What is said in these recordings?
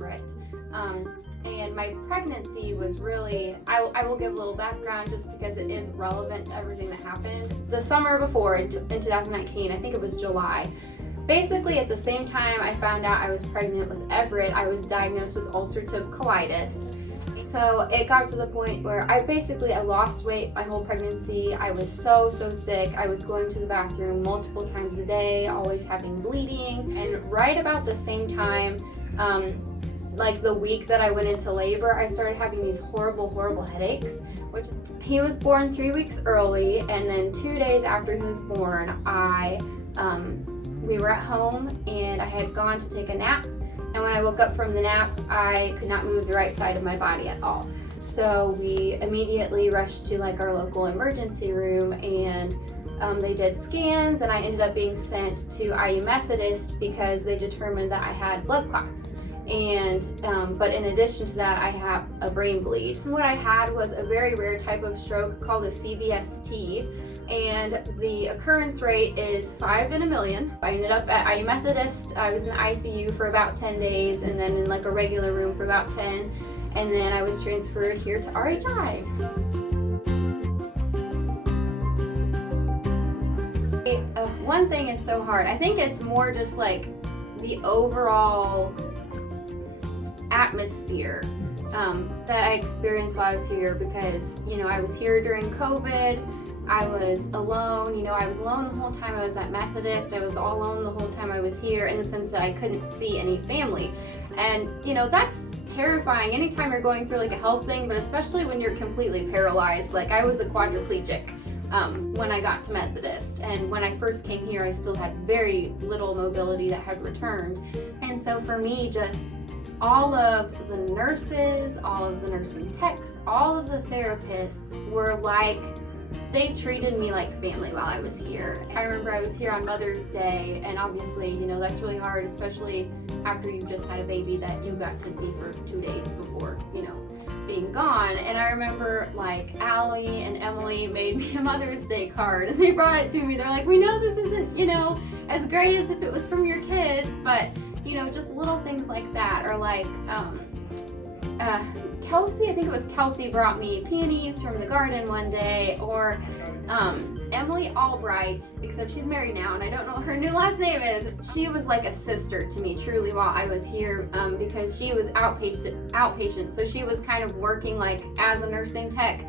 Everett. And my pregnancy was really, I will give a little background just because it is relevant to everything that happened. The summer before, in 2019, I think it was July, basically at the same time I found out I was pregnant with Everett, I was diagnosed with ulcerative colitis. So it got to the point where I lost weight my whole pregnancy. I was so sick. I was going to the bathroom multiple times a day, always having bleeding. And right about the same time, like the week that I went into labor, I started having these horrible headaches. Which he was born 3 weeks early, and then 2 days after he was born, we were at home and I had gone to take a nap. And when I woke up from the nap, I could not move the right side of my body at all. So we immediately rushed to like our local emergency room, and they did scans, and I ended up being sent to IU Methodist because they determined that I had blood clots. And but in addition to that, I have a brain bleed. What I had was a very rare type of stroke called a CVST, and the occurrence rate is 5 in a million. I ended up at IU Methodist. I was in the ICU for about 10 days, and then in like a regular room for about 10, and then I was transferred here to RHI. One thing is so hard. I think it's more just like the overall atmosphere that I experienced while I was here, because I was here during COVID. I was alone. I was alone the whole time I was at Methodist. I was all alone the whole time I was here, in the sense that I couldn't see any family. And that's terrifying anytime you're going through like a health thing, but especially when you're completely paralyzed. Like I was a quadriplegic when I got to Methodist, and when I first came here I still had very little mobility that had returned. And so for me, just all of the nurses, all of the nursing techs, all of the therapists were like, they treated me like family while I was here. I remember I was here on Mother's Day, and obviously, that's really hard, especially after you've just had a baby that you got to see for 2 days before, being gone. And I remember like Allie and Emily made me a Mother's Day card, and they brought it to me. They're like, we know this isn't, as great as if it was from your kids, but just little things like that. Or like Kelsey, I think it was Kelsey, brought me peonies from the garden one day. Or Emily Albright, except she's married now and I don't know what her new last name is. She was like a sister to me truly while I was here, because she was outpatient, so she was kind of working like as a nursing tech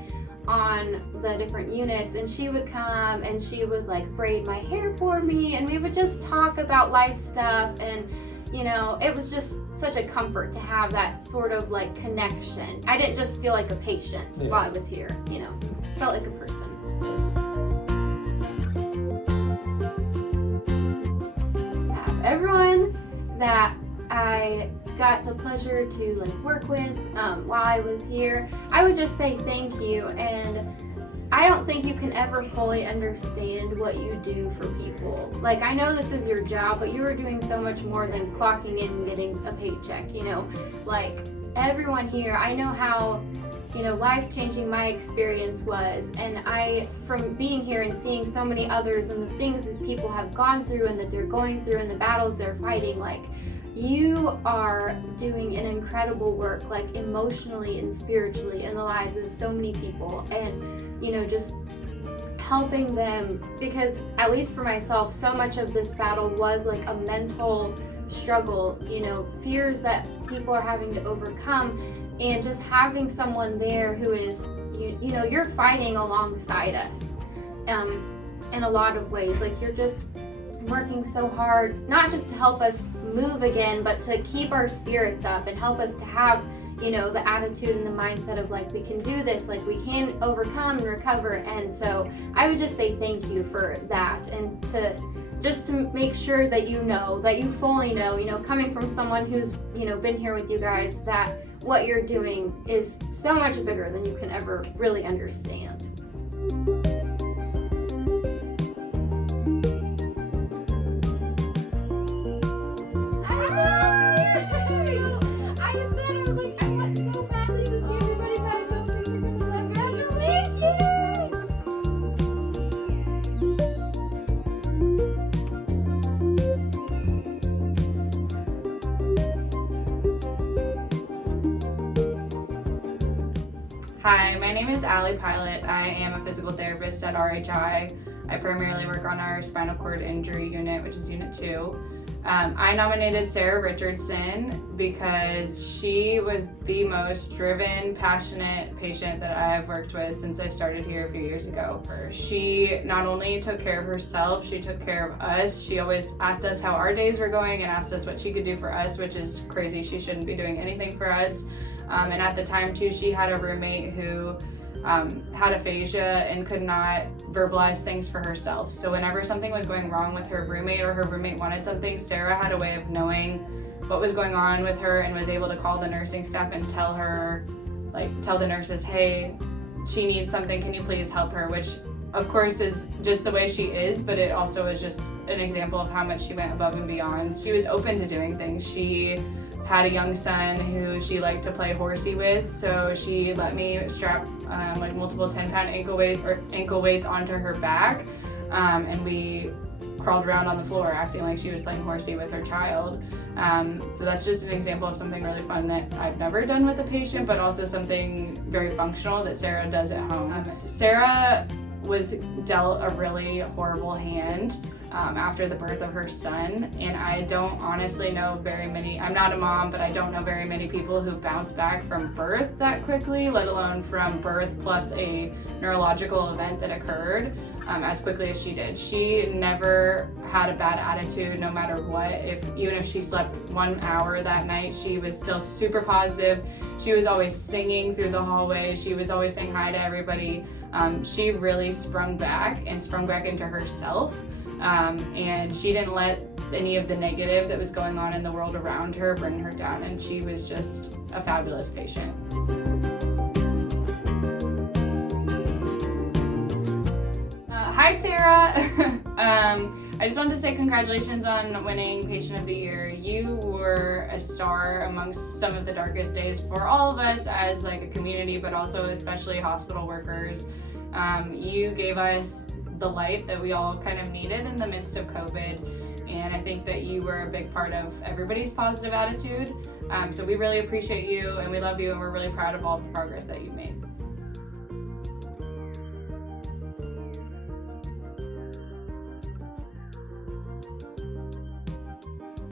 on the different units, and she would come and she would like braid my hair for me, and we would just talk about life stuff. And it was just such a comfort to have that sort of like connection. I didn't just feel like a patient while I was here, felt like a person. Everyone that I got the pleasure to like work with while I was here, I would just say thank you. And I don't think you can ever fully understand what you do for people. Like, I know this is your job, but you are doing so much more than clocking in and getting a paycheck, Like, everyone here, I know how, life-changing my experience was. And from being here and seeing so many others and the things that people have gone through and that they're going through and the battles they're fighting, like, you are doing an incredible work, like emotionally and spiritually, in the lives of so many people. And just helping them, because at least for myself, so much of this battle was like a mental struggle, fears that people are having to overcome, and just having someone there who is, you're fighting alongside us in a lot of ways. Like, you're just working so hard, not just to help us move again, but to keep our spirits up and help us to have the attitude and the mindset of like, we can do this, like we can overcome and recover. And so I would just say thank you for that, and to make sure that that you fully know, coming from someone who's been here with you guys, that what you're doing is so much bigger than you can ever really understand. Hi, my name is Allie Pilot. I am a physical therapist at RHI. I primarily work on our spinal cord injury unit, which is Unit 2. I nominated Sarah Richardson because she was the most driven, passionate patient that I've worked with since I started here a few years ago. She not only took care of herself, she took care of us. She always asked us how our days were going and asked us what she could do for us, which is crazy. She shouldn't be doing anything for us. And at the time too, she had a roommate who had aphasia and could not verbalize things for herself. So whenever something was going wrong with her roommate or her roommate wanted something, Sarah had a way of knowing what was going on with her and was able to call the nursing staff and tell the nurses, hey, she needs something, can you please help her? Which of course is just the way she is, but it also is just an example of how much she went above and beyond. She was open to doing things. She had a young son who she liked to play horsey with, so she let me strap multiple 10-pound ankle weights onto her back, and we crawled around on the floor acting like she was playing horsey with her child. So that's just an example of something really fun that I've never done with a patient, but also something very functional that Sarah does at home. Sarah was dealt a really horrible hand after the birth of her son, and I don't honestly know very many, I'm not a mom, but I don't know very many people who bounce back from birth that quickly, let alone from birth plus a neurological event that occurred as quickly as she did. She never had a bad attitude no matter what. Even if she slept 1 hour that night, she was still super positive. She was always singing through the hallway. She was always saying hi to everybody. She really sprung back into herself. And she didn't let any of the negative that was going on in the world around her bring her down, and she was just a fabulous patient. Hi Sarah! I just wanted to say congratulations on winning Patient of the Year. You were a star amongst some of the darkest days for all of us as like a community, but also especially hospital workers. You gave us the light that we all kind of needed in the midst of COVID, and I think that you were a big part of everybody's positive attitude. So we really appreciate you, and we love you, and we're really proud of all the progress that you've made.